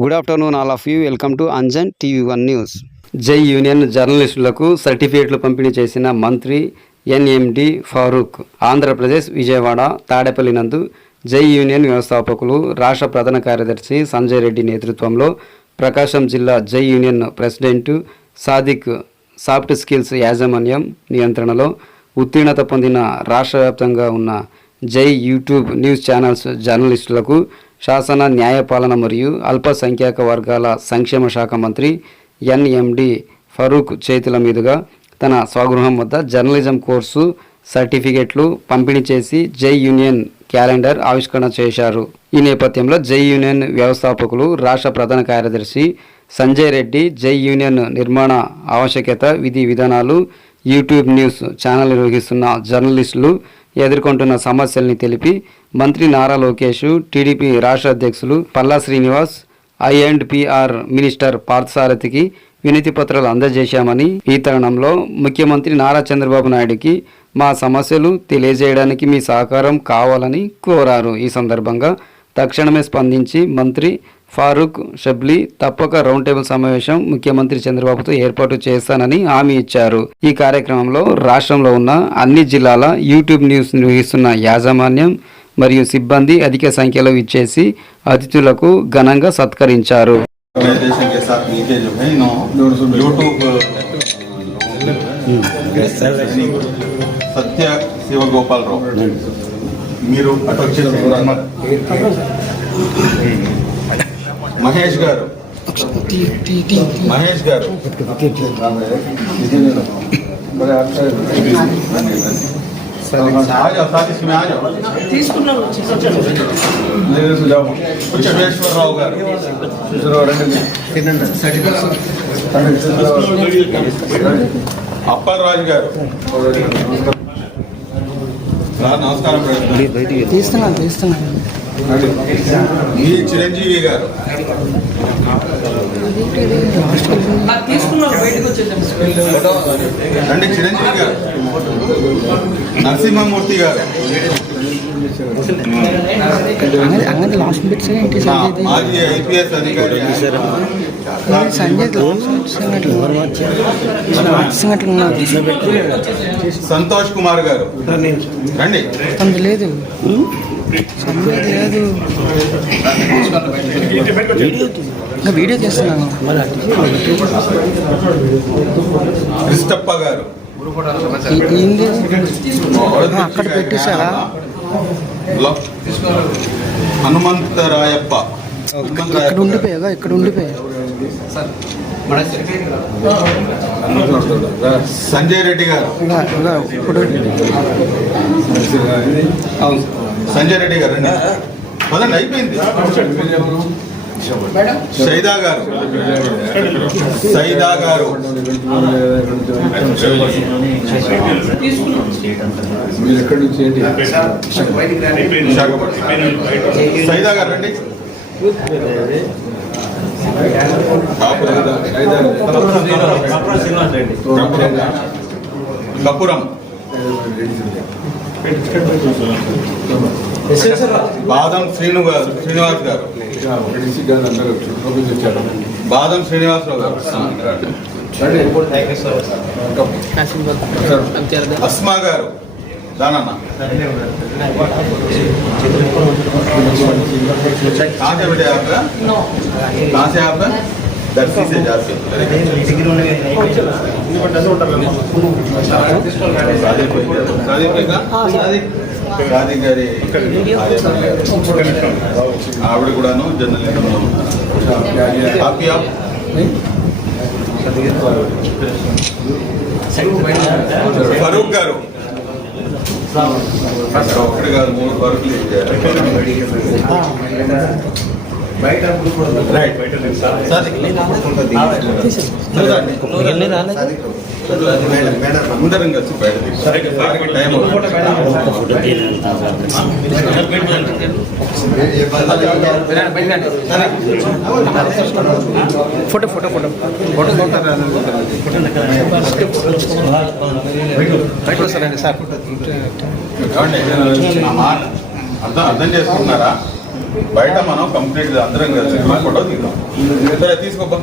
Good afternoon all of you welcome to Anjan TV one news Jai union జర్నలిస్టులకు సర్టిఫికేట్లు పంపిణీ చేసిన మంత్రి ఎన్ఎండి ఫారూక్ ఆంధ్రప్రదేశ్ విజయవాడ తాడేపల్లి నందు జై యూనియన్ వ్యవస్థాపకులు రాష్ట్ర ప్రధాన కార్యదర్శి సంజయ్ రెడ్డి నేతృత్వంలో ప్రకాశం జిల్లా Jai union president Sadiq soft skills యాజమాన్యం నియంత్రణలో ఉత్తీర్ణత పొందిన రాష్ట్ర వ్యాప్తంగా ఉన్న జై యూట్యూబ్ న్యూస్ ఛానల్స్ జర్నలిస్టులకు శాసన న్యాయపాలన మరియు అల్పసంఖ్యాక వర్గాల సంక్షేమ శాఖ మంత్రి ఎన్ఎండి ఫరూక్ చేతుల మీదుగా తన స్వగృహం వద్ద జర్నలిజం కోర్సు సర్టిఫికెట్లు పంపిణీ చేసి జై యూనియన్ క్యాలెండర్ ఆవిష్కరణ చేశారు. ఈ నేపథ్యంలో జై యూనియన్ వ్యవస్థాపకులు రాష్ట్ర ప్రధాన కార్యదర్శి సంజయ్ రెడ్డి జై యూనియన్ నిర్మాణ ఆవశ్యకత విధి విధానాలు యూట్యూబ్ న్యూస్ ఛానల్ నిర్వహిస్తున్న జర్నలిస్టులు ఎదుర్కొంటున్న సమస్యల్ని తెలిపి మంత్రి నారా లోకేష్ టీడీపీ రాష్ట్ర అధ్యక్షులు Palla Srinivas I and PR minister పార్థసారథికి వినతి పత్రాలు అందజేశామని ఈ తరుణంలో ముఖ్యమంత్రి నారా చంద్రబాబు నాయుడుకి మా సమస్యలు తెలియజేయడానికి మీ సహకారం కావాలని కోరారు. ఈ సందర్భంగా తక్షణమే స్పందించి మంత్రి ఫారూక్ షబ్లీ తప్పక రౌండ్ టేబుల్ సమావేశం ముఖ్యమంత్రి చంద్రబాబుతో ఏర్పాటు చేస్తానని హామీ ఇచ్చారు. ఈ కార్యక్రమంలో రాష్ట్రంలో ఉన్న అన్ని జిల్లాల యూట్యూబ్ న్యూస్ నిర్వహిస్తున్న యాజమాన్యం మరియు సిబ్బంది అధిక సంఖ్యలో ఇచ్చేసి అతిథులకు ఘనంగా సత్కరించారు. మీరు అటు మహేష్ గారు. మహేష్ గారు. వెంకటేశ్వరరావు గారు. అప్పలరాజు గారు. నమస్కారం తీస్తున్నాను తీస్తున్నాను. మీ చిరంజీవి గారు. రండి చిరంజీవి గారు. నరసింహమూర్తి గారు. లాస్ట్ బిట్స్ ఏంటి? మాజీ ఐపీఎస్ అధికారి సంజయ్ సంతోష్ కుమార్ గారు. రండి. లేదు. వీడియో చేస్తున్నాను కృష్ణప్ప గారు. అక్కడ పెట్టేశారా? హనుమంతరాయప్ప. ఇక్కడ ఉండిపోయాగా ఇక్కడ ఉండిపోయా సంజయ్ రెడ్డి గారు. ఇప్పుడు. అవును. సంజయ్ రెడ్డి గారు పదండి అయిపోయింది. సైదా గారు. సైదా గారు. మీరు ఎక్కడి నుంచి ఏంటి విశాఖపట్నం సైదా గారు రండి కపురం. బాదం శ్రీను గారు శ్రీనివాస్ గారు. బాదం శ్రీనివాసరావు గారు. అస్మా గారు. దానన్న కాసే బిడ్డ కాసే ఆప? గారి ఆవిడ కూడాను జర్నలిజంలో ఫరూక్ గారు ఒకటి కాదు మూడు వరకు వరకులు రైట్ అందరం కలిసి బయట ఫోటో ఫోటో ఫోటో ఫోటో వస్తారండి సార్ అర్థం అర్థం చేసుకున్నారా బయట మనం కంప్లీట్ అందరం కలిసి ఫోటో దిగుదాం సరే తీసుకోబ్బా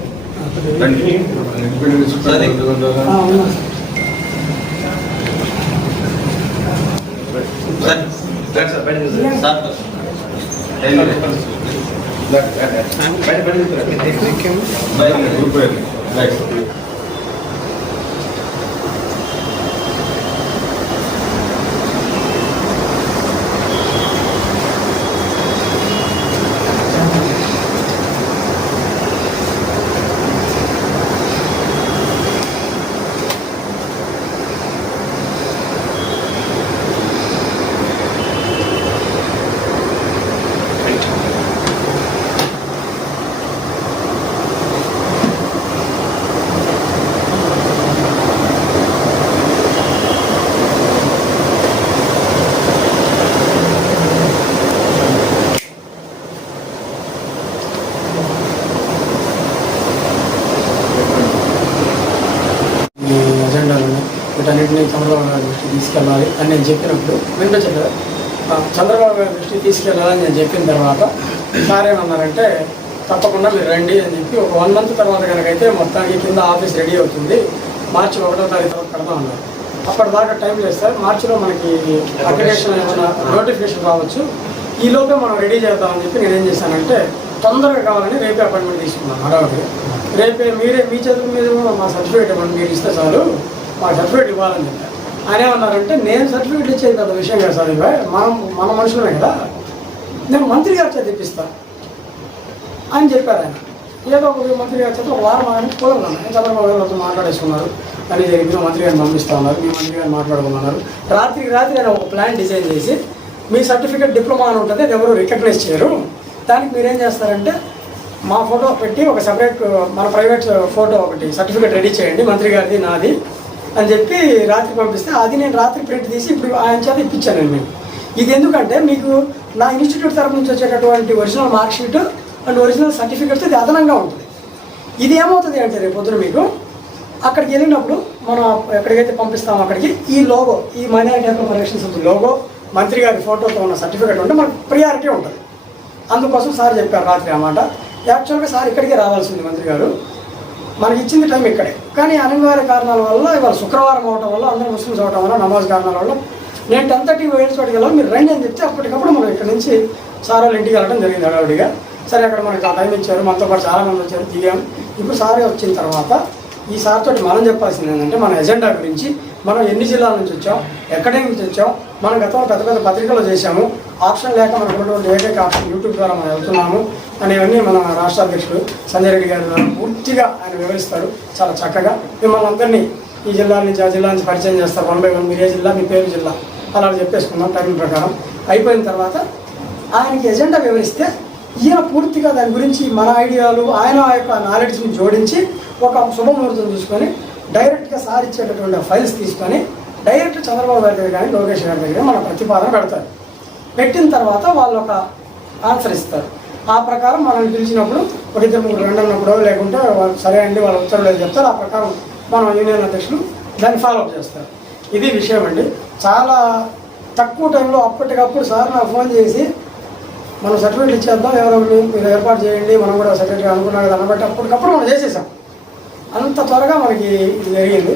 బయట బయట బయట ఈ అజెండాలను వీటన్నింటినీ చంద్రబాబు గారి దృష్టికి తీసుకెళ్ళాలి అని నేను చెప్పినప్పుడు వినిపించదు కదా చంద్రబాబు గారి దృష్టికి తీసుకెళ్ళాలని నేను చెప్పిన తర్వాత సార్ ఏమన్నారంటే తప్పకుండా మీరు రండి అని చెప్పి ఒక వన్ మంత్ తర్వాత కనుకైతే మొత్తానికి కింద ఆఫీస్ రెడీ అవుతుంది. మార్చి ఒకటో తారీఖు తర్వాత కడదాం అన్నారు. అప్పటిదాకా టైం లేదు సార్. మార్చిలో మనకి అప్లికేషన్ ఏమైనా నోటిఫికేషన్ రావచ్చు. ఈలోపే మనం రెడీ చేద్దామని చెప్పి నేనేం చేశానంటే తొందరగా కావాలని రేపే అపాయింట్మెంట్ తీసుకున్నాను హడావుడి రేపే మీరే మీ చదువు మీద మా సర్టిఫికేట్ ఇవ్వండి మీరు ఇస్తే చాలు. మా సర్టిఫికేట్ ఇవ్వాలని చెప్పారు. ఆయన ఏమన్నారంటే నేను సర్టిఫికేట్ ఇచ్చేది పెద్ద విషయం కదా సార్ ఇవ్వ మనం మన మనుషులమే కదా. నేను మంత్రి గారి చేత అని చెప్పారు ఆయన. ఏదో ఒక మంత్రి గారి చేత వారం ఆయన కుదరన్నాను చంద్రబాబు గారు మాట్లాడేసుకున్నారు. అని జరిగింది మంత్రి గారిని పంపిస్తా ఉన్నారు మీ మంత్రి గారిని మాట్లాడుకున్నారు. రాత్రికి రాత్రి ఆయన ఒక ప్లాన్ డిజైన్ చేసి మీ సర్టిఫికేట్ డిప్లొమా అని ఉంటుంది అది ఎవరు రికగ్నైజ్ చేయరు. దానికి మీరేం చేస్తారంటే మా ఫోటో పెట్టి ఒక సపరేట్ మన ప్రైవేట్ ఫోటో ఒకటి సర్టిఫికేట్ రెడీ చేయండి మంత్రి గారిది నాది అని చెప్పి రాత్రి పంపిస్తే అది నేను రాత్రి ప్రింట్ తీసి ఇప్పుడు ఆయన చేత ఇప్పించాను నేను. ఇది ఎందుకంటే మీకు నా ఇన్స్టిట్యూట్ తరపు నుంచి వచ్చేటటువంటి original marksheet and original certificates ఇది అదనంగా ఉంటుంది. ఇది ఏమవుతుంది అంటే రేపు పొద్దున మీకు అక్కడికి వెళ్ళినప్పుడు మనం ఎక్కడికైతే పంపిస్తామో అక్కడికి ఈ లోగో ఈ మైనారిటీ హక్కుల పరిరక్షణ లోగో మంత్రి గారి ఫోటోతో ఉన్న సర్టిఫికేట్ ఉంటే మనకు ప్రియారిటీ ఉంటుంది. అందుకోసం సార్ చెప్పారు రాత్రి అన్నమాట యాక్చువల్గా సార్ ఇక్కడికే రావాల్సింది మంత్రి గారు. మనకి ఇచ్చింది టైం ఇక్కడే. కానీ అనివార్య కారణాల వల్ల ఇవాళ శుక్రవారం అవటం వల్ల అందరూ ముస్లిమ్స్ అవటం వల్ల నమాజ్ కారణాల వల్ల నేను టెన్ థర్టీ వేల్స్ వెళ్ళాలి మీరు రండి అని చెప్తే అప్పటికప్పుడు మనం ఇక్కడ నుంచి సార్ వాళ్ళ ఇంటికి వెళ్ళడం జరిగింది హడావుడిగా. సరే అక్కడ మనకి ఆ టైం ఇచ్చారు మనతో పాటు చాలా మంది వచ్చారు దిగాం. ఇప్పుడు సారే వచ్చిన తర్వాత ఈ సార్ తోటి మనం చెప్పాల్సింది ఏంటంటే మన ఎజెండా గురించి మనం ఎన్ని జిల్లాల నుంచి వచ్చాం ఎక్కడి నుంచి వచ్చాం మనం గతంలో పెద్ద పెద్ద పత్రికలు చేశాము. ఆప్షన్ లేక మనకు ఉన్నటువంటి ఏకైక ఆప్షన్ యూట్యూబ్ ద్వారా మనం వెళ్తున్నాము. అనేవన్నీ మన రాష్ట్ర అధ్యక్షుడు సంజయ్ రెడ్డి గారి ద్వారా పూర్తిగా ఆయన వివరిస్తారు. చాలా చక్కగా మిమ్మల్ని అందరినీ ఈ జిల్లా నుంచి ఆ జిల్లా నుంచి పరిచయం చేస్తారు. వన్ బై వన్ మీరు ఏ జిల్లా మీ పేరు జిల్లా అలా చెప్పేసుకుందాం టైం ప్రకారం. అయిపోయిన తర్వాత ఆయనకి ఎజెండా వివరిస్తే ఈయన పూర్తిగా దాని గురించి మన ఐడియాలు ఆయన యొక్క నాలెడ్జ్ని జోడించి ఒక శుభముహూర్తం చూసుకొని డైరెక్ట్గా సార్ ఇచ్చేటటువంటి ఫైల్స్ తీసుకొని డైరెక్ట్ చంద్రబాబు గారి దగ్గర కానీ లోకేష్ గారి దగ్గర మన ప్రతిపాదన పెడతారు. పెట్టిన తర్వాత వాళ్ళు ఒక ఆన్సర్ ఇస్తారు. ఆ ప్రకారం మనల్ని పిలిచినప్పుడు ఒక ఇద్దరు ముగ్గురు రెండు అన్నప్పుడు లేకుంటే వాళ్ళు సరే అండి వాళ్ళు ఉత్తర్వులు చెప్తారు. ఆ ప్రకారం మనం యూనియన్ అధ్యక్షులు దాన్ని ఫాలో అప్ చేస్తారు. ఇది విషయం అండి. చాలా తక్కువ టైంలో అప్పటికప్పుడు సార్ నాకు ఫోన్ చేసి మనం సర్టిఫికేట్ ఇచ్చేద్దాం ఎవరో మీరు ఏర్పాటు చేయండి మనం కూడా సెక్రటరీ అనుకున్నాం కదా అనబట్టి అప్పటికప్పుడు మనం చేసేసాం. అంత త్వరగా మనకి ఇది జరిగింది.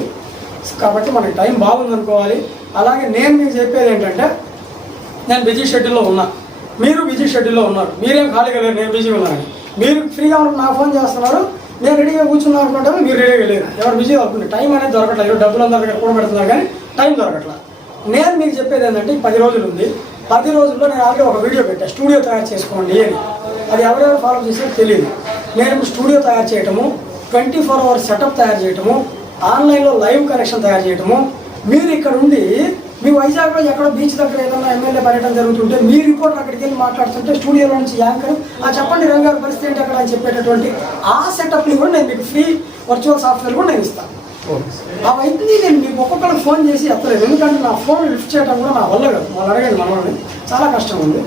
కాబట్టి మనకి టైం బాగుంది అనుకోవాలి అలాగే నేను మీకు చెప్పేది ఏంటంటే నేను బిజీ షెడ్యూల్లో ఉన్నా. మీరు బిజీ షెడ్యూల్లో ఉన్నారు. మీరేం ఖాళీగా లేరు నేను బిజీగా ఉన్నాను మీరు ఫ్రీగా ఉన్న నాకు ఫోన్ చేస్తున్నారు. నేను రెడీగా కూర్చున్నాను అనుకుంటాను మీరు రెడీగా లేరు. ఎవరు బిజీ అవుతుంది? టైం అనేది దొరకట్లేదు. డబ్బులు అందరి దగ్గర కూడా పెడుతున్నారు కానీ టైం దొరకట్లేదు నేను మీకు చెప్పేది ఏంటంటే పది రోజులు ఉంది. పది రోజుల్లో నేను ఆల్రెడీ ఒక వీడియో పెట్టా. స్టూడియో తయారు చేసుకోండి అని. అది ఎవరెవరు ఫాలో చేసారో తెలియదు నేను స్టూడియో తయారు చేయటము ట్వంటీ ఫోర్ అవర్స్ సెటప్ తయారు చేయటము ఆన్లైన్లో లైవ్ కనెక్షన్ తయారు చేయటము మీరు ఇక్కడ ఉండి మీ వైజాగ్లో ఎక్కడో బీచ్ దగ్గర ఏదైనా ఎమ్మెల్యే పర్యటన జరుగుతుంటే మీ రిపోర్టర్ అక్కడికి వెళ్ళి మాట్లాడుతుంటే స్టూడియోలో నుంచి యాంకర్ ఆ చెప్పండి రంగారు పరిస్థితి ఏంటి అక్కడ? అని చెప్పేటటువంటి ఆ సెటప్ని కూడా నేను మీకు ఫ్రీ వర్చువల్ సాఫ్ట్వేర్ కూడా నేను ఇస్తాను. అవన్నీ నేను మీకు ఒక్కొక్కరికి ఫోన్ చేసి ఎత్తలేదు. ఎందుకంటే నా ఫోన్ లిఫ్ట్ చేయడం కూడా నా వల్ల కాదు. వాళ్ళు అడగండి మనల్ని చాలా కష్టం ఉంది.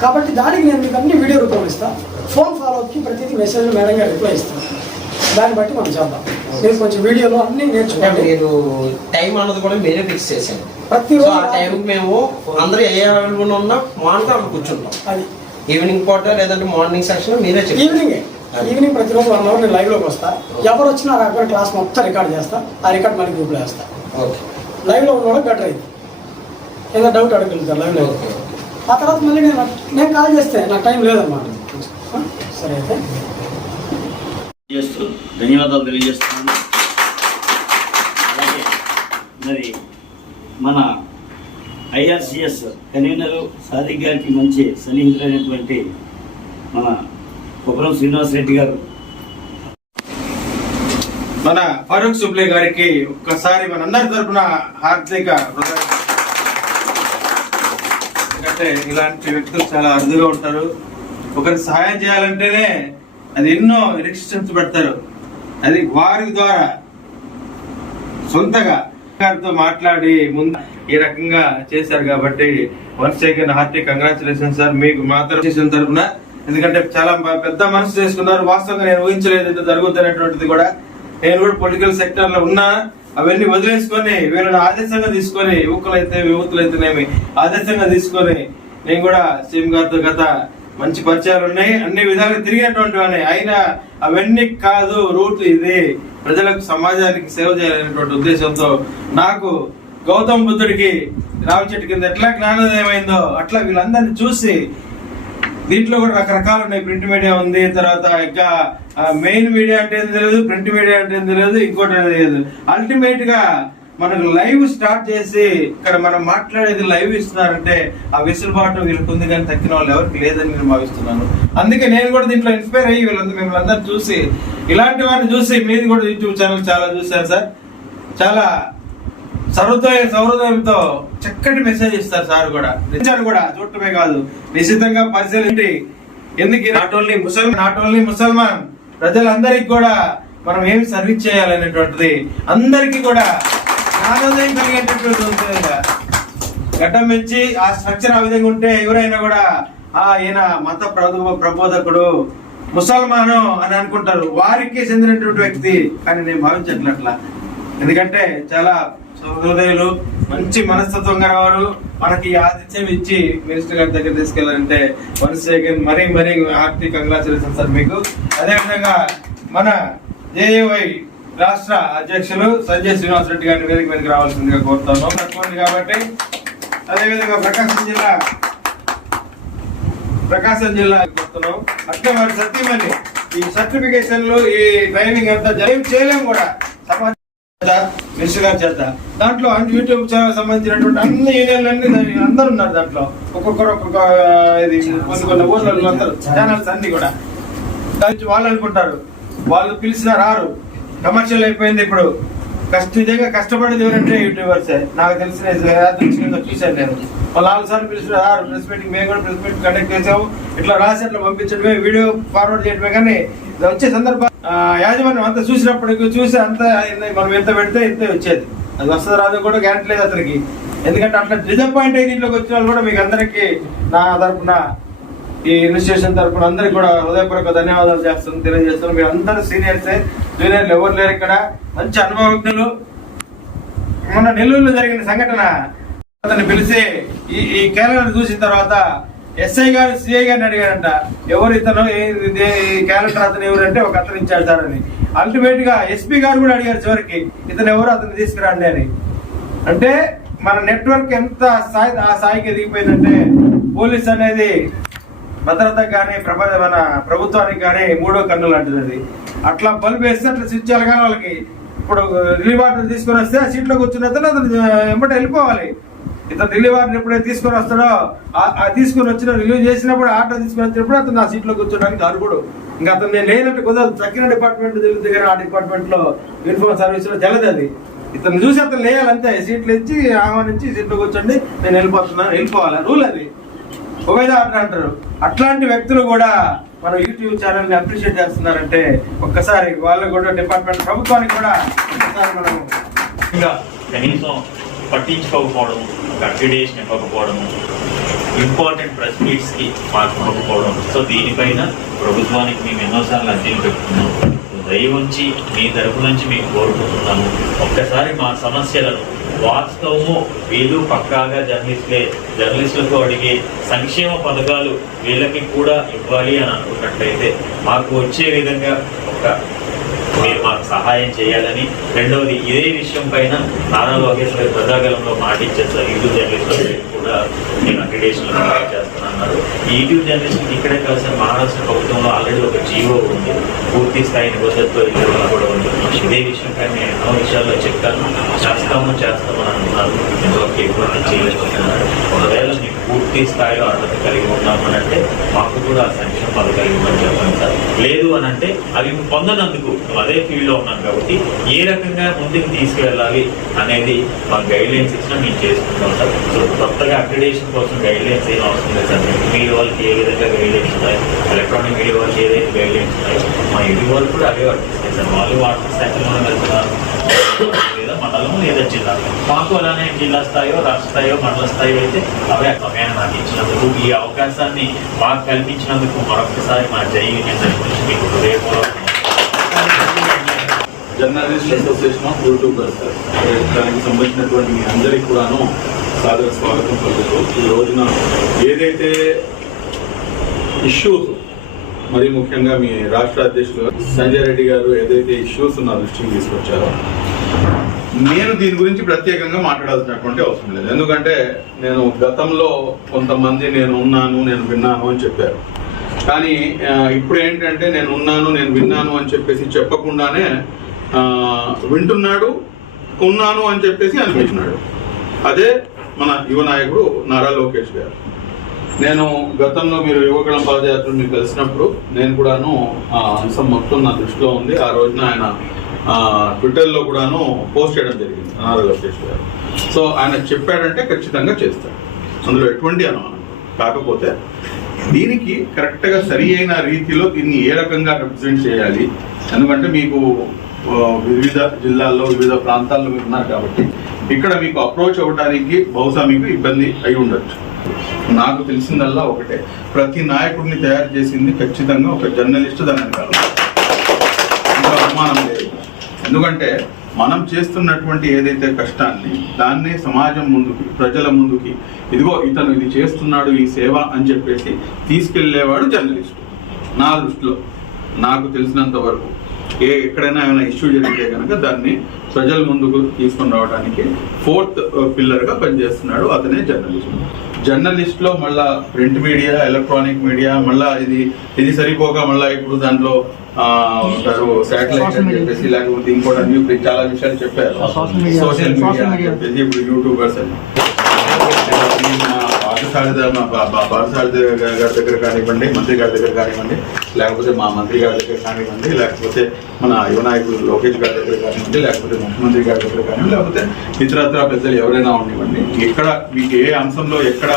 కాబట్టి దానికి నేను మీకు అన్ని వీడియో రూపంలో ఇస్తాను. ఫోన్ ఫాలోఅప్కి ప్రతిదీ మెసేజ్ మేడం గారు రిప్లై ఇస్తాను దాన్ని బట్టి మనం చేద్దాం. నేను కొంచెం వీడియోలో అన్ని నేర్చుకోండి మీరు టైం అన్నది కూడా మీరే ఫిక్స్ చేసాను సో ప్రతిరోజు ఆ టైం మేము అందరూ ఏ అవైలబుల్ ఉన్నా మానిటర్ అక్కడ కూర్చుంటాం. అది. ఈవినింగ్ పూట లేదంటే మార్నింగ్ సెక్షన్ మీరే చెప్పారు ఈవినింగే. ఈవినింగ్ ప్రతిరోజు వన్ అవర్ నేను లైవ్లోకి వస్తా. ఎవరు వచ్చినా రాకపోయినా క్లాస్ మొత్తం రికార్డ్ చేస్తా. ఆ రికార్డ్ మళ్ళీ గ్రూప్లో వేస్తా. ఓకే. లైవ్లో ఉన్న వాళ్ళకి బెటర్ అయింది ఏదో డౌట్ అడగలుగుతారు లైవ్లో. ఆ తర్వాత మళ్ళీ నేను నేను కాల్ చేస్తే నాకు టైం లేదన్నమాట. ఆ, సరే అయితే. చేస్తూ ధన్యవాదాలు తెలియజేస్తున్నాను. అలాగే మరి మన ఐఆర్సిఎస్ కన్వీనర్ సాదిక్ గారికి మంచి సన్నిహితులైనటువంటి మన కుప్పలం శ్రీనివాస్ రెడ్డి గారు. మన ఫరూక్ సుబ్లే గారికి ఒక్కసారి మనందరి తరఫున హార్దిక ఎందుకంటే ఇలాంటి వ్యక్తులు చాలా అరుదుగా ఉంటారు. ఒకరికి సహాయం చేయాలంటేనే అది ఎన్నో రిస్ట్రిక్షన్స్ పెడతారు. అది వారి ద్వారా సొంతగా గారితో మాట్లాడి ముందు ఈ రకంగా చేశారు కాబట్టి once again hearty congratulation sir మీకు మాత్రం చేసిన తరపున. ఎందుకంటే చాలా మ- పెద్ద మనసు చేసుకున్నారు. వాస్తవంగా నేను ఊహించలేదు ఇంత జరుగుతున్నటువంటిది కూడా. నేను కూడా పొలిటికల్ సెక్టర్లో ఉన్నా. అవన్నీ వదిలేసుకొని వీళ్ళని ఆదేశంగా తీసుకొని యువకులైతే యువతులైతేనేమి ఆదేశంగా తీసుకొని నేను కూడా సీఎం గారితో గత మంచి పరిచయాలు ఉన్నాయి. అన్ని విధాలుగా తిరిగేటువంటి వాడిని అయినా అవన్నీ కాదు రూట్ ఇది. ప్రజలకు సమాజానికి సేవ చేయాలనేటువంటి ఉద్దేశంతో నాకు గౌతమ్ బుద్ధుడికి రావి చెట్టు కింద ఎట్లా జ్ఞానోదయం అట్లా వీళ్ళందరినీ చూసి దీంట్లో కూడా రకరకాలు ఉన్నాయి. ప్రింట్ మీడియా ఉంది తర్వాత ఇంకా మెయిన్ మీడియా అంటే ఏం తెలియదు ప్రింట్ మీడియా అంటే ఏం తెలియదు ఇంకోటి అనేది తెలియదు అల్టిమేట్గా మనకు లైవ్ స్టార్ట్ చేసి ఇక్కడ మనం మాట్లాడేది లైవ్ ఇస్తున్నారంటే ఆ వెసులుబాటు వీళ్ళకి ఉంది కానీ తక్కిన వాళ్ళు ఎవరికి లేదని నేను భావిస్తున్నాను. అందుకే నేను కూడా దీంట్లో ఇన్స్పైర్ అయ్యి వీళ్ళందరూ మిమ్మల్ని అందరూ చూసి ఇలాంటి వారిని చూసి మీది కూడా యూట్యూబ్ ఛానల్ చాలా చూశాను సార్. చాలా సహృదయ సౌహృదయంతో చక్కటి మెసేజ్ ఇస్తారు సార్ కూడా. నిజాలు కూడా చూడటమే కాదు నిశ్చితంగా పరిశీలించి ఎందుకు నాట్ ఓన్లీ ముసల్మాన్ నాట్ ఓన్లీ ముసల్మాన్ ప్రజలందరికీ కూడా మనం ఏమి సర్వీస్ చేయాలనేటువంటిది అందరికీ కూడా ఆనందం కలిగేటట్టు ఉంటుంది గడ్డం పెంచి ఆ స్ట్రక్చర్ ఆ విధంగా ఉంటే ఎవరైనా కూడా ఆ ఈయన మత ప్రభు ప్రబోధకుడు ముసల్మాను అని అనుకుంటారు. వారికి చెందినటువంటి వ్యక్తి కానీ నేను భావించట్లట్లా. ఎందుకంటే చాలా హృదయులు మంచి మనస్తత్వం గలవారు మనకి ఆతిథ్యం ఇచ్చి మినిస్టర్ గారి దగ్గర తీసుకెళ్ళాలంటే వన్ మరీ మరీ హార్టీ కంగ్రాచులేషన్ సార్ మీకు. అదే విధంగా మన జేఏవై రాష్ట్ర అధ్యక్షులు సంజయ్ శ్రీనివాస్ రెడ్డి గారిని వేదిక మీదకి రావాల్సిందిగా కోరుతాను తక్కువ ఉంది కాబట్టి అదేవిధంగా ప్రకాశం జిల్లా ప్రకాశం జిల్లా కోరుతున్నాం. అట్లే వారి సత్యమని ఈ సర్టిఫికేషన్లు ఈ ట్రైనింగ్ అంతా జయం చేయలేము కూడా. మినిస్టర్ గారి చేత దాంట్లో అన్ని యూట్యూబ్ ఛానల్ సంబంధించినటువంటి అన్ని యూనియన్లన్నీ దాని- అందరు ఉన్నారు దాంట్లో. ఒక్కొక్కరు ఒక్కొక్క ఇది కొన్ని కొన్ని ఊర్లలో అందరు ఛానల్స్ అన్ని కూడా. వాళ్ళు అనుకుంటారు. వాళ్ళు పిలిచినా రారు. కమర్షియల్ అయిపోయింది ఇప్పుడు. కష్ట నిజంగా కష్టపడేది ఎవరంటే యూట్యూబర్సే. నాకు తెలిసిన యాదృచ్ఛికంగా చూశాను నేను. వాళ్ళు సార్ సార్లు ప్రెస్ మీటింగ్ మేము కూడా ప్రెస్ మీటింగ్ కండక్ట్ చేసాము ఇట్లా రాసి అట్లా పంపించడమే వీడియో ఫార్వర్డ్ చేయడమే కానీ వచ్చే సందర్భం యాజమాన్యం అంతా చూసినప్పటికి చూసి అంత మనం ఎంత పెడితే ఇంతే వచ్చేది. అది వస్తుంది రాదు కూడా గ్యారెంటీ లేదు అతనికి. ఎందుకంటే అట్లా డిజపాయింట్ అయ్యి దీంట్లోకి వచ్చిన వాళ్ళు కూడా మీకు అందరికీ నా తరపున ఈ ఇన్స్టిట్యూషన్ తరపున అందరికి కూడా హృదయపూర్వక ధన్యవాదాలు చేస్తాను తెలియజేస్తాను. మీరు అందరూ సీనియర్సే జూనియర్లు ఎవరు లేరు ఇక్కడ. మంచి అనుభవజ్ఞులు. మొన్న నెల్లూరులో జరిగిన సంఘటన అతన్ని పిలిచి ఈ ఈ క్యాలెండర్ చూసిన తర్వాత ఎస్ఐ గారు సిఐ గారిని అడిగాడంట ఎవరు ఇతను? క్యాలెండర్ అతను ఎవరంటే ఒక అతను ఇచ్చాడు సార్ అని. అల్టిమేట్గా ఎస్పీ గారు కూడా అడిగారు చివరికి ఇతను ఎవరు? అతను తీసుకురండి అని. అంటే మన నెట్వర్క్ ఎంత స్థాయి ఆ స్థాయికి ఎదిగిపోయిందంటే పోలీస్ అనేది భద్రతకు కానీ ప్రపంచ మన ప్రభుత్వానికి కానీ మూడో కన్ను లాంటిది అది అట్లా బల్బ్ వేస్తే అట్లా స్విచ్ కానీ వాళ్ళకి ఇప్పుడు రిలీవ్ వాటర్ తీసుకొని వస్తే ఆ సీట్లో కూర్చున్న అతను అతను ఎంబట వెళ్ళిపోవాలి. ఇతను రిలీవ్ ఎప్పుడైతే తీసుకొని వస్తాడో ఆ- తీసుకొని వచ్చిన రిలీవ్ చేసినప్పుడు ఆటో తీసుకొని వచ్చినప్పుడు అతను ఆ సీట్లో కూర్చోడానికి అర్హుడు ఇంకా అతను నేను లేనట్టు కుదరదు. తక్కిన డిపార్ట్మెంట్ తిరుగుతుంది కానీ ఆ డిపార్ట్మెంట్లో యూనిఫామ్ సర్వీస్లో జలది అది ఇతను చూసి అతను లేయాలంతే. సీట్లు ఇచ్చి ఆహ్వానించి సీట్లో కూర్చోండి నేను వెళ్ళిపోతున్నాను వెళ్ళిపోవాలి? రూల్ అది. ఉభయదా అంటారు. అట్లాంటి వ్యక్తులు కూడా మన యూట్యూబ్ ఛానల్ని అప్రిషియేట్ చేస్తున్నారంటే ఒక్కసారి వాళ్ళకు కూడా డిపార్ట్మెంట్ ప్రభుత్వానికి కూడా ఒక్కసారి మనం ఇంకా కనీసం పట్టించుకోకపోవడం ఒక ఇవ్వకపోవడము ఇవ్వకపోవడం ఇంపార్టెంట్ ప్రెస్ మీట్స్కి మాకు సో దీనిపైన ప్రభుత్వానికి మేము ఎన్నోసార్లు అర్జీలు పెట్టుకున్నాం దయ ఉంచి మీ తరపు నుంచి మేము కోరుకుంటున్నాము. ఒక్కసారి మా సమస్యలను వాస్తవము వీళ్ళు పక్కాగా జర్నలిస్టులే. జర్నలిస్టులకు అడిగే సంక్షేమ పథకాలు వీళ్ళకి కూడా ఇవ్వాలి అని అనుకున్నట్లయితే మాకు వచ్చే విధంగా ఒక మీరు మాకు సహాయం చేయాలని. రెండవది ఇదే విషయం పైన నారా లోకేశ్వరి ప్రజాగలంలో మాటిచ్చారు సార్ హిందూ జర్నలిస్టులు కూడా నేను చేస్తాను చేస్తున్నాను ఈ యూట్యూబ్ జర్నలిస్ట్ ఇక్కడే కాదు సార్ మహారాష్ట్ర ప్రభుత్వంలో ఆల్రెడీ ఒక జీవో ఉంది. పూర్తి స్థాయి నిబద్ధతతో ఇవ్వడం కూడా ఉంది. ఇదే విషయం పైన నేను ఎన్నో విషయాల్లో చెప్తాను చేస్తాము చేస్తామని అంటున్నారు ఇంతవరకు ఎటువంటి చేయలేకపోతున్నారు ఒకవేళ మీకు పూర్తి స్థాయిలో అర్హత కలిగి ఉన్నామనంటే మాకు కూడా ఆ సంక్షేమ పథకాలు ఇవ్వమని చెప్పండి సార్. లేదు అని అంటే అవి పొందనందుకు అదే ఫీల్డ్లో ఉన్నాం కాబట్టి ఏ రకంగా ముందుకు తీసుకెళ్ళాలి అనేది మాకు గైడ్ లైన్స్ ఇచ్చినా మేము చేసుకుంటాం సార్. సో కొత్తగా అక్రిడేషన్ కోసం గైడ్ లైన్స్ ఏం అవసరం లేదు సార్. మీడియా వాళ్ళకి ఏ విధంగా గైడ్ లైన్స్ ఉన్నాయి ఎలక్ట్రానిక్ మీడియా వాళ్ళకి ఏదైతే గైడ్ లైన్స్ ఉన్నాయి మా ఇంటి వాళ్ళు కూడా అవే వర్తిస్తాయి సార్. వాళ్ళు వాటర్ మనం వెళ్తున్నారు లేదా లేదా జిల్లా మాకు అలానే జిల్లా స్థాయో రాష్ట్ర స్థాయో మండల స్థాయో అయితే అవే సమయాన్ని నాకు ఇచ్చినందుకు ఈ అవకాశాన్ని మాకు కల్పించినందుకు మరొకసారి మా జై యూనియన్ తరఫు మీకు హృదయపూర్వక జర్నలిస్ట్ అసోసియేషన్ ఆఫ్ యూట్యూబర్స్ దానికి సంబంధించినటువంటి మీ అందరికీ కూడాను సాదర స్వాగతం పలుకుతూ ఈ రోజున ఏదైతే ఇష్యూస్ మరి ముఖ్యంగా మీ రాష్ట్ర అధ్యక్షులు సంజయ్ రెడ్డి గారు ఏదైతే ఇష్యూస్ నా దృష్టికి తీసుకొచ్చారో నేను దీని గురించి ప్రత్యేకంగా మాట్లాడాల్సినటువంటి అవసరం లేదు. ఎందుకంటే నేను గతంలో కొంతమంది నేను ఉన్నాను నేను విన్నాను అని చెప్పారు. కానీ ఇప్పుడు ఏంటంటే నేను ఉన్నాను నేను విన్నాను అని చెప్పేసి చెప్పకుండానే వింటున్నాడు ఉన్నాను అని చెప్పేసి అనిపించినాడు. అదే మన యువ నాయకుడు నారా లోకేష్ గారు. నేను గతంలో మీరు యువకులం పాదయాత్ర మీరు కలిసినప్పుడు నేను కూడాను ఆ అంశం మొత్తం నా దృష్టిలో ఉంది. ఆ రోజున ఆయన ట్విట్టర్లో కూడాను పోస్ట్ చేయడం జరిగింది నారా లోకేష్ గారు. సో ఆయన చెప్పాడంటే ఖచ్చితంగా చేస్తాడు. అందులో ఎటువంటి అనుమానం కాకపోతే దీనికి కరెక్ట్గా సరి అయిన రీతిలో దీన్ని ఏ రకంగా రిప్రజెంట్ చేయాలి? ఎందుకంటే మీకు వివిధ జిల్లాల్లో వివిధ ప్రాంతాల్లో మీరు ఉన్నారు కాబట్టి ఇక్కడ మీకు అప్రోచ్ అవ్వడానికి బహుశా మీకు ఇబ్బంది అయి ఉండొచ్చు. నాకు తెలిసిందల్లా ఒకటే. ప్రతి నాయకుడిని తయారు చేసింది ఖచ్చితంగా ఒక జర్నలిస్ట్ దాని వెనకాల. ఇంకా అనుమానం లేదు. ఎందుకంటే మనం చేస్తున్నటువంటి ఏదైతే కష్టాన్ని దాన్నే సమాజం ముందుకి ప్రజల ముందుకి ఇదిగో ఇతను ఇది చేస్తున్నాడు ఈ సేవ అని చెప్పేసి తీసుకెళ్ళేవాడు జర్నలిస్ట్. నా దృష్టిలో నాకు తెలిసినంత వరకు. ఏ ఎక్కడైనా ఏమైనా ఇష్యూ జరిగితే కనుక దాన్ని ప్రజల ముందుకు తీసుకుని రావడానికి ఫోర్త్ పిల్లర్గా పనిచేస్తున్నాడు అతనే జర్నలిస్ట్. జర్నలిస్ట్లో మళ్ళా ప్రింట్ మీడియా ఎలక్ట్రానిక్ మీడియా మళ్ళా ఇది ఇది సరిపోగా మళ్ళా ఇప్పుడు దాంట్లో శాటిలైట్ అని చెప్పేసి లేకపోతే ఇంకోటి అన్ని చాలా విషయాలు చెప్పారు. సోషల్ మీడియా అని. చెప్పేసి ఇప్పుడు యూట్యూబర్స్ అని పాఠశాల మా బా- గారి దగ్గర కానివ్వండి మంత్రి గారి దగ్గర కానివ్వండి లేకపోతే మా మంత్రి గారి దగ్గర కానివ్వండి లేకపోతే మన యువ నాయకులు లోకేష్ గారి దగ్గర కానివ్వండి లేకపోతే ముఖ్యమంత్రి గారి దగ్గర కానివ్వండి లేకపోతే ఇతరత్ర పెద్దలు ఎవరైనా ఉండివ్వండి ఎక్కడ మీకు ఏ అంశంలో ఎక్కడ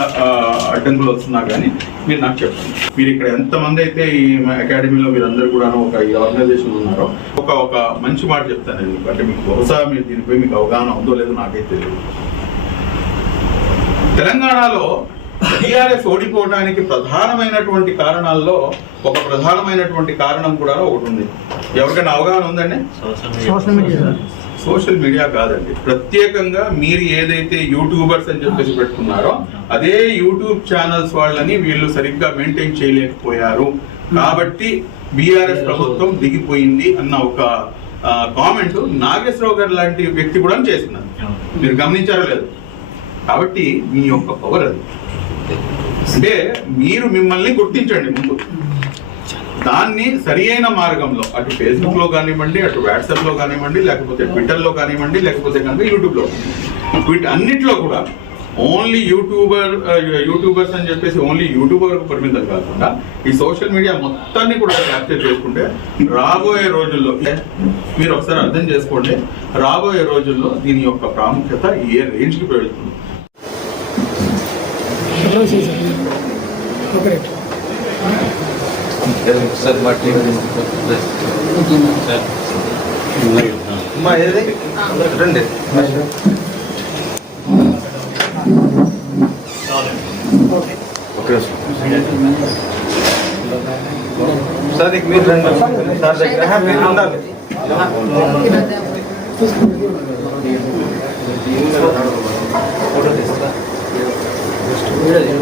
అడ్డంకులు వస్తున్నా కానీ మీరు నాకు చెప్పండి. మీరు ఇక్కడ ఎంతమంది అయితే ఈ అకాడమీలో మీరందరూ కూడా ఒక ఈ ఆర్గనైజేషన్ ఉన్నారో ఒక ఒక మంచి మాట చెప్తాను నేను. అంటే మీకు బహుశా మీరు దీనిపై మీకు అవగాహన ఉందో లేదో నాకైతే తెలియదు. తెలంగాణలో టీఆర్ఎస్ ఓడిపోవడానికి ప్రధానమైనటువంటి కారణాల్లో ఒక ప్రధానమైనటువంటి కారణం కూడా ఒకటి ఉంది. ఎవరికైనా అవగాహన ఉందండి? Social media. సోషల్ మీడియా కాదండి. ప్రత్యేకంగా మీరు ఏదైతే యూట్యూబర్స్ అని చెప్పేసి పెట్టుకున్నారో అదే యూట్యూబ్ ఛానల్స్ వాళ్ళని వీళ్ళు సరిగ్గా మెయింటైన్ చేయలేకపోయారు. కాబట్టి బీఆర్ఎస్ ప్రభుత్వం దిగిపోయింది అన్న ఒక కామెంట్ నాగేశ్వరరావు గారు లాంటి వ్యక్తి కూడా చేసినారు మీరు గమనించారో లేదు. కాబట్టి మీ యొక్క పవర్ అది. అంటే మీరు మిమ్మల్ని గుర్తించండి ముందు. దాన్ని సరియైన మార్గంలో అటు ఫేస్బుక్లో కానివ్వండి అటు వాట్సాప్లో కానివ్వండి లేకపోతే ట్విట్టర్లో కానివ్వండి లేకపోతే కనుక యూట్యూబ్లో వీటి అన్నిట్లో కూడా ఓన్లీ యూట్యూబర్ యూట్యూబర్స్ అని చెప్పేసి ఓన్లీ యూట్యూబర్ పరిమితం కాకుండా ఈ సోషల్ మీడియా మొత్తాన్ని కూడా క్యాప్చర్ చేసుకుంటే రాబోయే రోజుల్లో మీరు ఒకసారి అర్థం చేసుకోండి రాబోయే రోజుల్లో దీని యొక్క ప్రాముఖ్యత ఏ రేంజ్కి పెరుగుతుంది ఓకే సార్ ఇక మీరు రండి. సార్ దగ్గర మీరు ఉండాలి వీడియో